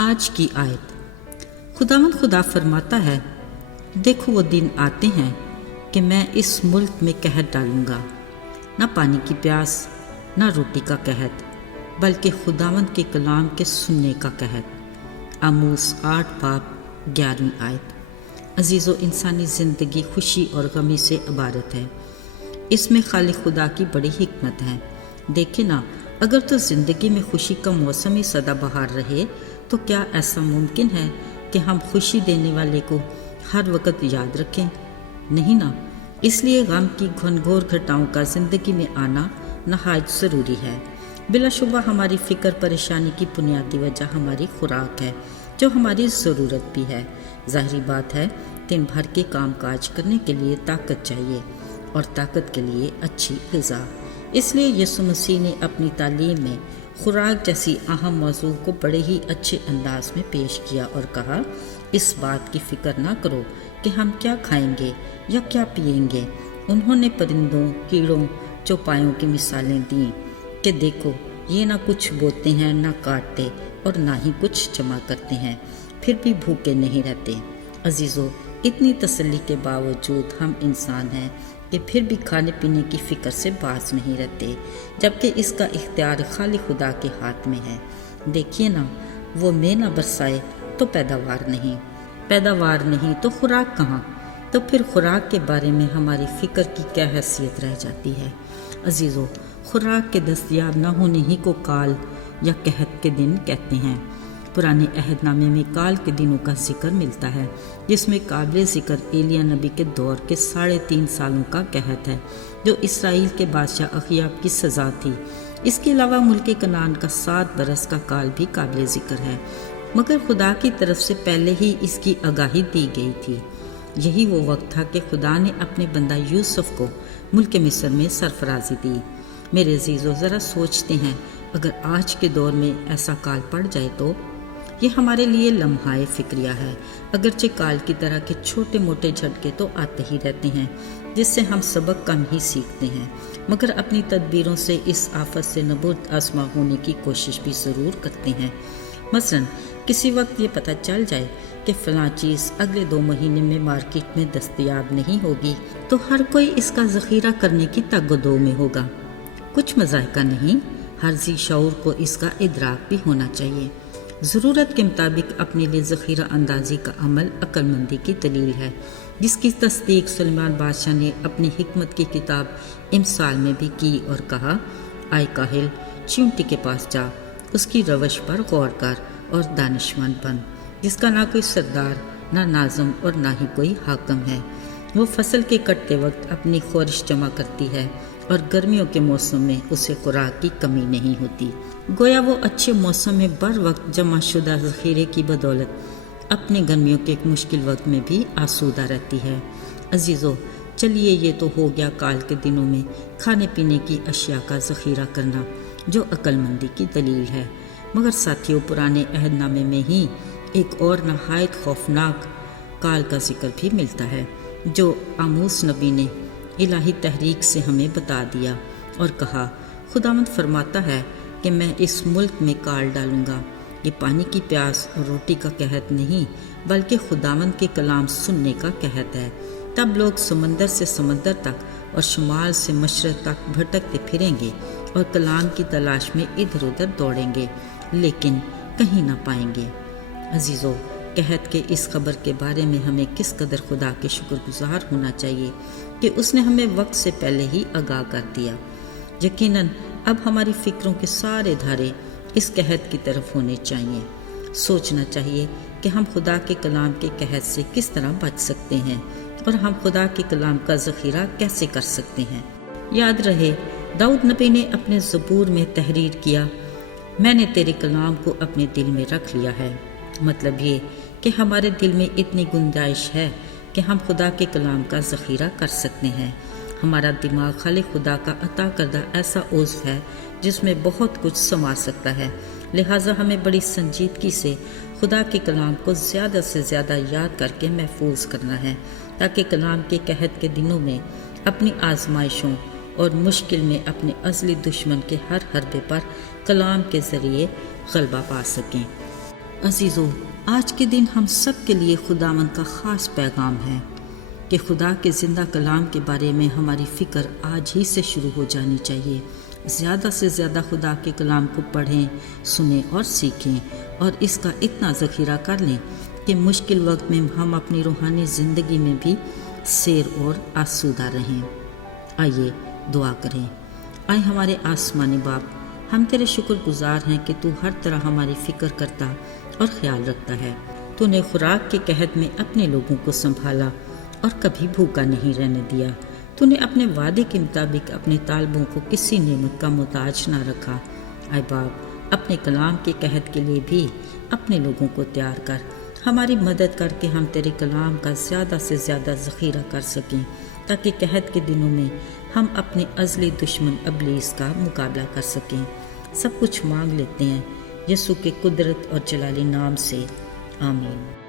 آج کی آیت۔ خداوند خدا فرماتا ہے، دیکھو وہ دن آتے ہیں کہ میں اس ملک میں قحط ڈالوں گا، نہ پانی کی پیاس نہ روٹی کا قحط، بلکہ خداوند کے کلام کے سننے کا قحط۔ آموس 8:11 آیت۔ عزیزو، انسانی زندگی خوشی اور غمی سے عبارت ہے۔ اس میں خالق خدا کی بڑی حکمت ہے۔ دیکھیں نا، اگر تو زندگی میں خوشی کا موسم ہی سدا بہار رہے تو کیا ایسا ممکن ہے کہ ہم خوشی دینے والے کو ہر وقت یاد رکھیں؟ نہیں نا۔ اس لیے غم کی گھنگھور گھٹاؤں کا زندگی میں آنا نہایت ضروری ہے۔ بلا شبہ ہماری فکر پریشانی کی بنیادی وجہ ہماری خوراک ہے، جو ہماری ضرورت بھی ہے۔ ظاہری بات ہے، دن بھر کے کام کاج کرنے کے لیے طاقت چاہیے، اور طاقت کے لیے اچھی غذا۔ اس لیے یسوع مسیح نے اپنی تعلیم میں خوراک جیسی اہم موضوع کو بڑے ہی اچھے انداز میں پیش کیا اور کہا، اس بات کی فکر نہ کرو کہ ہم کیا کھائیں گے یا کیا پئیں گے۔ انہوں نے پرندوں، کیڑوں، چوپایوں کی مثالیں دیں کہ دیکھو، یہ نہ کچھ بوتے ہیں، نہ کاٹتے، اور نہ ہی کچھ جمع کرتے ہیں، پھر بھی بھوکے نہیں رہتے۔ عزیزو، اتنی تسلی کے باوجود ہم انسان ہیں کہ پھر بھی کھانے پینے کی فکر سے باز نہیں رہتے، جبکہ اس کا اختیار خالق خدا کے ہاتھ میں ہے۔ دیکھیے نا، وہ مے نہ برسائے تو پیداوار نہیں تو خوراک کہاں؟ تو پھر خوراک کے بارے میں ہماری فکر کی کیا حیثیت رہ جاتی ہے؟ عزیزو، خوراک کے دستیاب نہ ہونے ہی کو کال یا قحط کے دن کہتے ہیں۔ پرانے عہد نامے میں کال کے دنوں کا ذکر ملتا ہے، جس میں قابل ذکر ایلیاہ نبی کے دور کے 3.5 سالوں کا قحط ہے، جو اسرائیل کے بادشاہ اخیاب کی سزا تھی۔ اس کے علاوہ ملک کنعان کا 7 برس کا کال بھی قابل ذکر ہے، مگر خدا کی طرف سے پہلے ہی اس کی آگاہی دی گئی تھی۔ یہی وہ وقت تھا کہ خدا نے اپنے بندہ یوسف کو ملک مصر میں سرفرازی دی۔ میرے عزیزو، ذرا سوچتے ہیں، اگر آج کے دور میں ایسا کال پڑ جائے تو؟ یہ ہمارے لیے لمحہ فکریہ ہے، اگرچہ کال کی طرح کے چھوٹے موٹے جھٹکے تو آتے ہی رہتے ہیں، جس سے ہم سبق کم ہی سیکھتے ہیں، مگر اپنی تدبیروں سے اس آفت سے نبرد آزما ہونے کی کوشش بھی ضرور کرتے ہیں۔ مثلاً کسی وقت یہ پتہ چل جائے کہ فلاں چیز اگلے 2 مہینے میں مارکیٹ میں دستیاب نہیں ہوگی، تو ہر کوئی اس کا ذخیرہ کرنے کی تگ و دو میں ہوگا۔ کچھ مذائقہ نہیں، ہر ذی شعور کو اس کا ادراک بھی ہونا چاہیے۔ ضرورت کے مطابق اپنے لیے ذخیرہ اندازی کا عمل عقل مندی کی دلیل ہے، جس کی تصدیق سلیمان بادشاہ نے اپنی حکمت کی کتاب امثال میں بھی کی اور کہا، آئے کاہل، چیونٹی کے پاس جا، اس کی روش پر غور کر اور دانشمند بن، جس کا نہ کوئی سردار، نہ ناظم اور نہ ہی کوئی حاکم ہے۔ وہ فصل کے کٹتے وقت اپنی خورش جمع کرتی ہے، اور گرمیوں کے موسم میں اسے خوراک کی کمی نہیں ہوتی۔ گویا وہ اچھے موسم میں بر وقت جمع شدہ ذخیرے کی بدولت اپنے گرمیوں کے ایک مشکل وقت میں بھی آسودہ رہتی ہے۔ عزیزو، چلیے، یہ تو ہو گیا کال کے دنوں میں کھانے پینے کی اشیاء کا ذخیرہ کرنا، جو عقل مندی کی دلیل ہے، مگر ساتھیوں، پرانے عہد نامے میں ہی ایک اور نہایت خوفناک کال کا ذکر بھی ملتا ہے، جو آموس نبی نے الہی تحریک سے ہمیں بتا دیا اور کہا، خداوند فرماتا ہے کہ میں اس ملک میں کال ڈالوں گا۔ یہ پانی کی پیاس اور روٹی کا قحط نہیں، بلکہ خداوند کے کلام سننے کا قحط ہے۔ تب لوگ سمندر سے سمندر تک اور شمال سے مشرق تک بھٹکتے پھریں گے اور کلام کی تلاش میں ادھر ادھر دوڑیں گے، لیکن کہیں نہ پائیں گے۔ عزیزو، قحط کے اس خبر کے بارے میں ہمیں کس قدر خدا کے شکر گزار ہونا چاہیے کہ اس نے ہمیں وقت سے پہلے ہی آگاہ کر دیا۔ یقیناً اب ہماری فکروں کے سارے دھارے اس قحط کی طرف ہونے چاہیے۔ سوچنا چاہیے کہ ہم خدا کے کلام کے قحط سے کس طرح بچ سکتے ہیں، اور ہم خدا کے کلام کا ذخیرہ کیسے کر سکتے ہیں۔ یاد رہے، داؤد نبی نے اپنے زبور میں تحریر کیا، میں نے تیرے کلام کو اپنے دل میں رکھ لیا ہے۔ مطلب یہ کہ ہمارے دل میں اتنی گنجائش ہے کہ ہم خدا کے کلام کا ذخیرہ کر سکتے ہیں۔ ہمارا دماغ خالق خدا کا عطا کردہ ایسا عضو ہے جس میں بہت کچھ سما سکتا ہے، لہٰذا ہمیں بڑی سنجیدگی سے خدا کے کلام کو زیادہ سے زیادہ یاد کر کے محفوظ کرنا ہے، تاکہ کلام کے قحط کے دنوں میں اپنی آزمائشوں اور مشکل میں اپنے ازلی دشمن کے ہر حربے پر کلام کے ذریعے غلبہ پا سکیں۔ عزیزو، آج کے دن ہم سب کے لیے خداوند کا خاص پیغام ہے کہ خدا کے زندہ کلام کے بارے میں ہماری فکر آج ہی سے شروع ہو جانی چاہیے۔ زیادہ سے زیادہ خدا کے کلام کو پڑھیں، سنیں اور سیکھیں، اور اس کا اتنا ذخیرہ کر لیں کہ مشکل وقت میں ہم اپنی روحانی زندگی میں بھی سیر اور آسودہ رہیں۔ آئیے دعا کریں۔ اے ہمارے آسمانی باپ، ہم تیرے شکر گزار ہیں کہ تو ہر طرح ہماری فکر کرتا اور خیال رکھتا ہے۔ تو نے خوراک کے قحط میں اپنے لوگوں کو سنبھالا اور کبھی بھوکا نہیں رہنے دیا۔ تو نے اپنے وعدے کے مطابق اپنے طالبوں کو کسی نعمت کا محتاج نہ رکھا۔ اے باپ، اپنے کلام کے قحط کے لیے بھی اپنے لوگوں کو تیار کر، ہماری مدد کر کے ہم تیرے کلام کا زیادہ سے زیادہ ذخیرہ کر سکیں، تاکہ قحط کے دنوں میں ہم اپنے ازلی دشمن ابلیس کا مقابلہ کر سکیں۔ سب کچھ مانگ لیتے ہیں یسوع کے قدرت اور جلالی نام سے، آمین۔